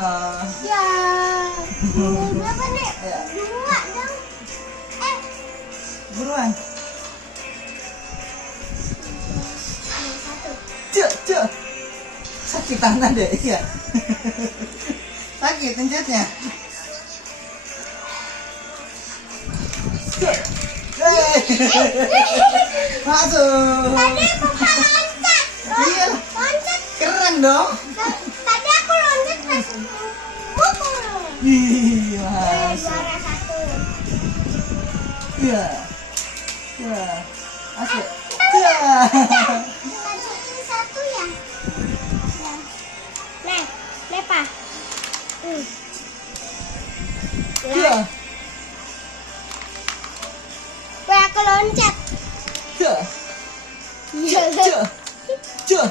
Ya. Berapa nih? Ya. 2 dong. Buruan. 1. Cek. Sakit tangan deh, iya. Sakit pencetnya. Cek. Masuk. Tadi papa loncat. Iya. Loncat. Keren dong. Tadi aku loncat pas pukul. Ih, masuk. Juara 1. Iya. Iya. Masuk. Iya. Tadi ini 1 ya? Ya. Nih, lepas. Iya. Wah, aku loncat. Iya. Cek. Cek.